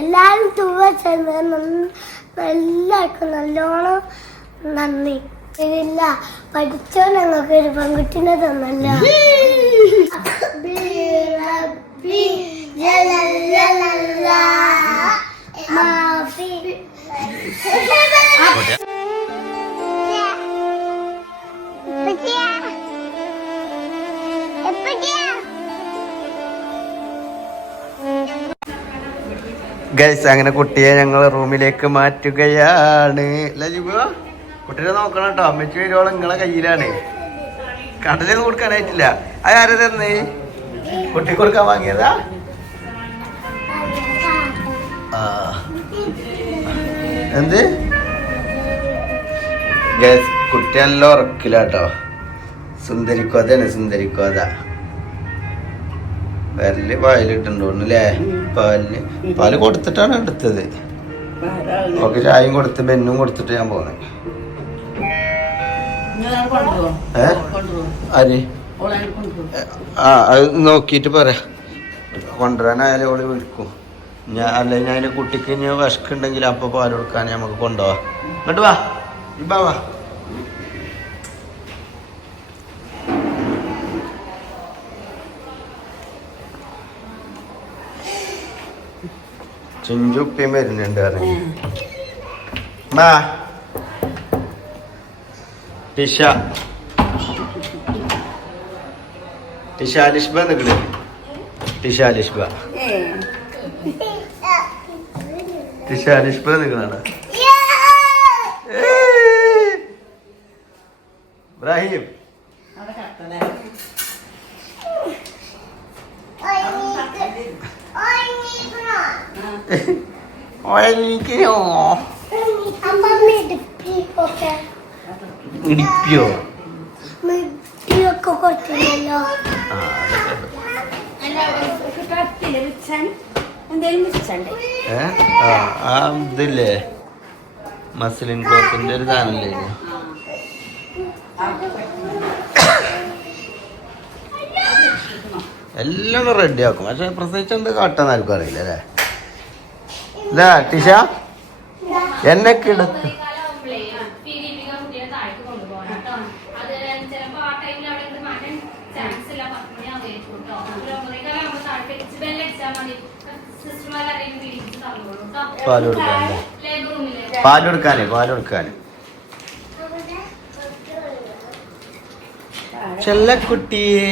എല്ലാരും തുവ എല്ലാവർക്കും നല്ലോണം നന്ദി. ഇല്ല പഠിച്ചോ ഞങ്ങൾക്ക് ഒരു പെൺകുട്ടിനെ തന്നല്ലോ. ഗൈസ് അങ്ങനെ കുട്ടിയെ ഞങ്ങൾ റൂമിലേക്ക് മാറ്റുകയാണ്. കുട്ടിയെ നോക്കണം കേട്ടോ, അമ്മയ്ക്ക് വരുവോളം നിങ്ങളെ കയ്യിലാണ്. കടലൊന്നും കൊടുക്കാനായിട്ടില്ല. അത് ആരാ തന്നേ? കുട്ടി കൊടുക്കാൻ വാങ്ങിയതാ? എന്ത് ഗൈസ് കുട്ടി നല്ല ഉറക്കില്ല കേട്ടോ. സുന്ദരിക്കോതയാണ് സുന്ദരിക്കോത. വിരല് പാലിട്ടുണ്ടോന്നല്ലേ? പാല് കൊടുത്തിട്ടാണ് എടുത്തത്. ഓക്കെ ചായയും കൊടുത്ത് ബെന്നും കൊടുത്തിട്ട് ഞാൻ പോന്നെ. ആര്? അത് നോക്കിട്ട് പറയാ. കൊണ്ടുവരാനായാലും ഓള് വിളിക്കും. അല്ലെങ്കിൽ അതിന് കുട്ടിക്ക് ഇനി വിശക്കുണ്ടെങ്കിൽ അപ്പൊ പാല് കൊടുക്കാൻ നമുക്ക് കൊണ്ടുപോവാ. ഇങ്ങോട്ട് വാ, ഇപ്പാ വാ. ചിഞ്ചുപ്പിയും വരുന്നുണ്ട്. ടിഷ ടിഷ ലിഷ്ബ നിങ്ങള് ടിഷ ലിഷ്ബ ടിഷ ലിഷ്ബ നിങ്ങളാണ്. ഇബ്രാഹിം ഇടിപ്പിയോ? ഇതില്ലേ മസ്ലിൻ ക്ലോത്തിന്റെ ഒരു സാധനല്ലേ? എല്ലാം റെഡി ആക്കും. പക്ഷെ പ്രസവിച്ച എന്ത് കാട്ടാന്ന് ആർക്കും അറിയില്ല അല്ലേ? ഇതാ ടിഷ എന്നെ കിടത്ത് പാല് കൊടുക്കാന് ചെല്ലക്കുട്ടിയെ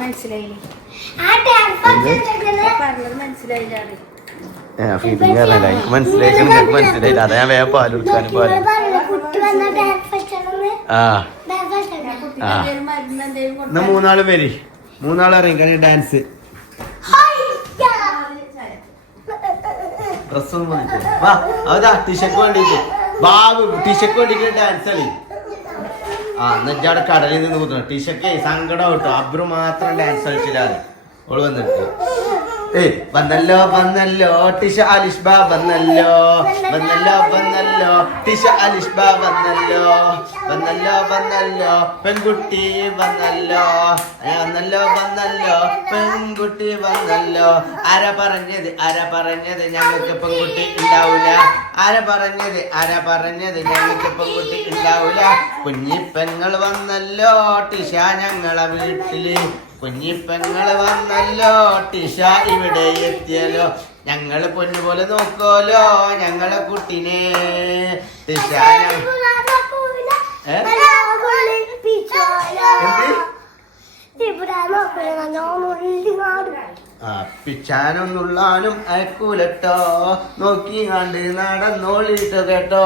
മനസ്സിലായില്ലേ? എനിക്ക് മനസ്സിലായില്ല. അതാ ഞാൻ വേഗം പാല് കൊടുക്കാനും എന്നാ മൂന്നാള് പേര് അറിയാം ഡാൻസ്. ഡ്രസ്സൊന്നും വാ അതാ ടീഷക്ക് വേണ്ടിട്ട് ബാബു ടീഷക്ക് വേണ്ടിട്ട് ഡാൻസ് കളി. എന്നുവെച്ചാടെ കടലിൽ നിന്ന് കൂട്ടണം. ടീഷക്ക് സങ്കടം കിട്ടും. അബ്രു മാത്രം ഡാൻസ് കളിച്ചില്ല. ഓള് വന്നിട്ട് വന്നല്ലോ ടിഷ അലിഷ്ബ വന്നല്ലോ ടിഷ അലിഷ്ബ വന്നല്ലോ പെൺകുട്ടി വന്നല്ലോ പെൺകുട്ടി വന്നല്ലോ. ആരാ പറഞ്ഞത് ഞങ്ങൾക്ക് പെൺകുട്ടി ഉണ്ടാവൂല? ആരാ പറഞ്ഞത് ഞങ്ങൾക്ക് പെൺകുട്ടി ഉണ്ടാവൂല? കുഞ്ഞിപ്പെങ്ങൾ വന്നല്ലോ ടിഷ ഞങ്ങളെ വീട്ടില്. കുഞ്ഞിപ്പെങ്ങള് വന്നല്ലോ ടിഷ ഇവിടെ എത്തിയല്ലോ. ഞങ്ങള് പൊന്നുപോലെ നോക്കോലോ ഞങ്ങളെ കുട്ടിനെ. ടിഷ പിച്ചാനൊന്നുള്ളാനും അയക്കൂലട്ടോ. നോക്കി കണ്ട് നടന്നോളിട്ടോ കേട്ടോ,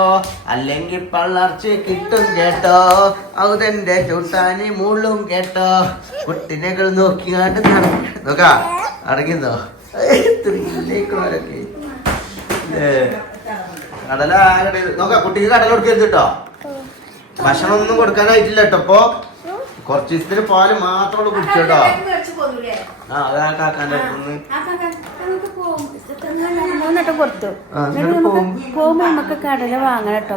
അല്ലെങ്കിൽ പള്ളർച്ച കിട്ടും കേട്ടോ. ഔതെന്റെ ചൂട്ടാനി മുള്ളും കേട്ടോ. കുട്ടിനെകൾ നോക്കി കണ്ട് നോക്കാ അടങ്ങിന്നോ. കടല നോക്കാ. കുട്ടിക്ക് കടല കൊടുക്കരുത് കേട്ടോ. ഭക്ഷണം ഒന്നും കൊടുക്കാനായിട്ടില്ല കേട്ടോ. ഇപ്പൊ കുറച്ച് ദിവസത്തിന് പാല് മാത്രമുള്ള കുടിച്ചോട്ടോ. അതാ കാക്കാൻ്റെ കൊടുത്തു പോകുമ്പോ നമുക്ക് കടല വാങ്ങണം കേട്ടോ.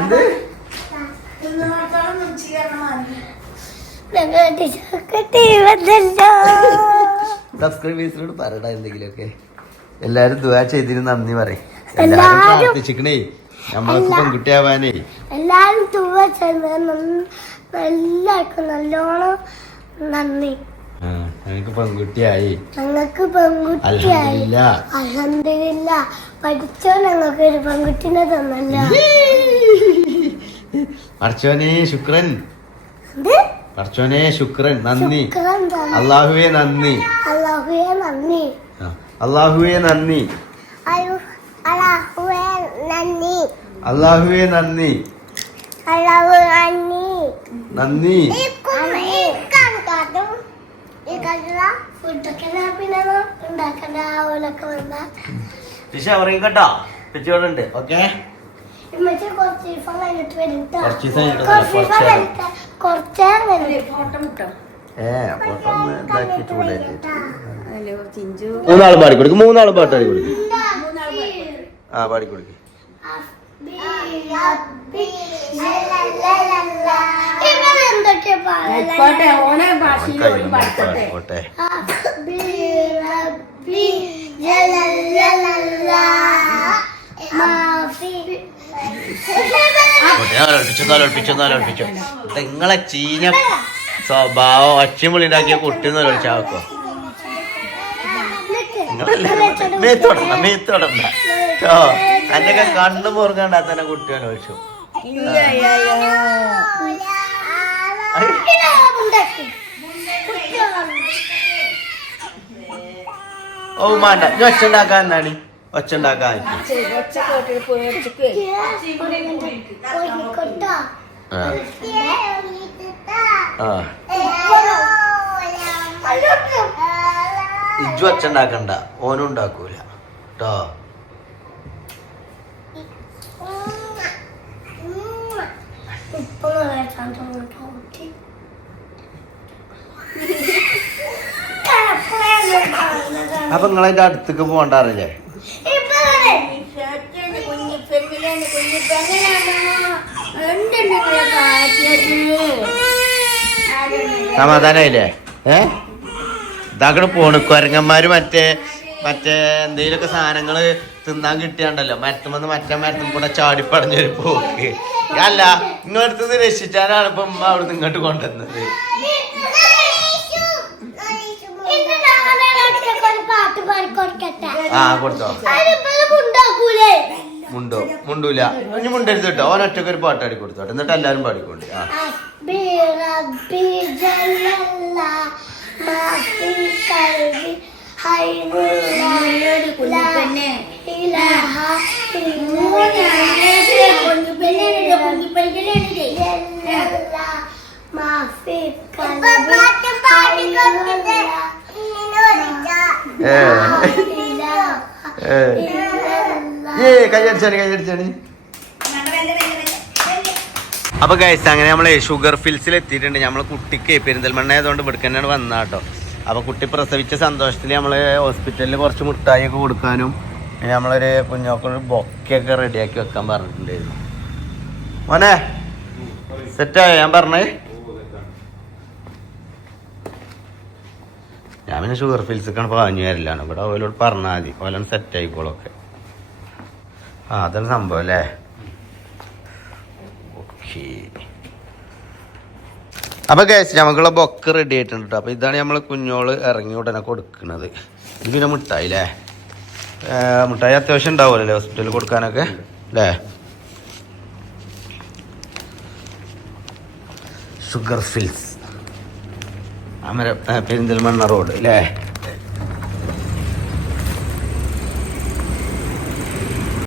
എന്ത് സബ്സ്ക്രൈബേഴ്സിനോട് പറയടാ എന്തെങ്കിലുമൊക്കെ. എല്ലാരും ദുആ ചെയ്തിന് നന്ദി പറയും. എല്ലാരും പ്രാർത്ഥിച്ചിക്കണേ നമ്മളൊക്കെ പെൺകുട്ടിയാവാനേ. എല്ലാരും ദുആ ചെയ്ത് എല്ലാവർക്കും നല്ലോണം നന്ദി. ഞങ്ങൾക്ക് പെൺകുട്ടിയായി. ഞങ്ങൾക്ക് പെൺകുട്ടിയായി. അൽഹംദുലില്ലാ. പഠിച്ചോ ഞങ്ങൾക്ക് ഒരു പെൺകുട്ടിനെ തന്നല്ലോ. പടച്ചോനെ ശുക്രൻ. പടച്ചോനെ ശുക്രൻ. നന്ദി അല്ലാഹുവേ നന്ദി. അല്ലാഹുവേ നന്ദി. അല്ലാഹുവേ നന്ദി. അല്ലാഹുവേ നന്ദി. അല്ലാഹുവേ നന്ദി. അല്ലാഹു നന്ദി. നന്ദി. കേട്ടോ പിച്ചോടുണ്ട്. ഓക്കെ മൂന്നാള് പാടിക്കൊടുക്കും. മൂന്നാള് പാട്ട് പാടിക്കൊടുക്കും. ആ പാടിക്കൊടുക്കും. നിങ്ങളെ ചീഞ്ഞ സ്വഭാവം ഒച്ചമുളി ഉണ്ടാക്കിയ കുട്ടിന്ന് വിളിച്ചാക്കോ. മേത്തോടണ്ട കേട്ടോ. അതിന്റെ കണ്ണു മുറുകണ്ടാ തന്നെ കുട്ടികളെ വിളിച്ചു. ഓ മാണ്ട ഒച്ച ഉണ്ടാക്കാൻ എന്താണ് ഒച്ച ഉണ്ടാക്കാൻ. ഇജ്ജു ഒച്ച ഉണ്ടാക്കണ്ട, ഓനും ഉണ്ടാക്കൂല കേട്ടോ. അപ്പൊ നിങ്ങളതിന്റെ അടുത്തേക്ക് പോകണ്ടറില്ലേ? സമാധാനായില്ലേ? ഇതാക്കണ പോണ് കുരങ്ങന്മാര് മറ്റേ എന്തെങ്കിലുമൊക്കെ സാധനങ്ങള് തിന്നാൻ കിട്ടിയാണ്ടല്ലോ മരത്തുമെന്ന് മറ്റേ മരത്തും കൂടെ ചാടിപ്പടഞ്ഞൊരു പോക്ക്. അല്ല നിങ്ങളടുത്തത് രക്ഷിച്ചാലാണ് ഇപ്പൊ അവിടെ ഇങ്ങോട്ട് കൊണ്ടുവന്നത്. ആ കൊടുത്തോ. മുണ്ടൂല. ഇനി മുണ്ടരുത് കേട്ടോ. ഓനൊറ്റക്ക് ഒരു പാട്ട് പാടി കൊടുത്തോട്ടെ. എന്നിട്ട് എല്ലാരും പാടിക്കൊണ്ട്. കൈയടിച്ചാണ്. അപ്പൊ ഗൈസ് അങ്ങനെ നമ്മളെ ഷുഗർ ഫിൽസിൽ എത്തിയിട്ടുണ്ട്. നമ്മളെ കുട്ടിക്ക് പെരിന്തൽമണ്ണ ആയതുകൊണ്ട് ഇവിടെ തന്നെയാണ് വന്നാട്ടോ. അപ്പൊ കുട്ടി പ്രസവിച്ച സന്തോഷത്തിൽ നമ്മള് ഹോസ്പിറ്റലിൽ കുറച്ച് മുട്ടായിയൊക്കെ കൊടുക്കാനും നമ്മളൊരു കുഞ്ഞോക്കൊരു ബൊക്കെയൊക്കെ റെഡിയാക്കി വെക്കാൻ പറഞ്ഞിട്ടുണ്ടായിരുന്നു. മോനെ സെറ്റായോ ഞാൻ പറഞ്ഞേ? ഞാൻ പിന്നെ ഷുഗർ ഫിൽസൊക്കെയാണ് പാഞ്ഞു വരലാണ്. ഇവിടെ ഓലോട് പറഞ്ഞാൽ മതി, ഓലാണ് സെറ്റ് ആയിക്കോളൊക്കെ. അതാണ് സംഭവം അല്ലേ? ഓക്കെ. അപ്പൊ ഗൈസ് നമുക്കുള്ള ബൊക്കെ റെഡി ആയിട്ടുണ്ട് കേട്ടോ. അപ്പൊ ഇതാണ് നമ്മള് കുഞ്ഞോള് ഇറങ്ങി ഉടനെ കൊടുക്കുന്നത്. ഇത് പിന്നെ മുട്ടായി അല്ലേ? മുട്ടായി അത്യാവശ്യം ഉണ്ടാവുമല്ലോ ഹോസ്പിറ്റലിൽ കൊടുക്കാനൊക്കെ അല്ലേ? ഷുഗർ ഫിൽസ് പെരിന്തൽമണ്ണ റോഡ് അല്ലേ?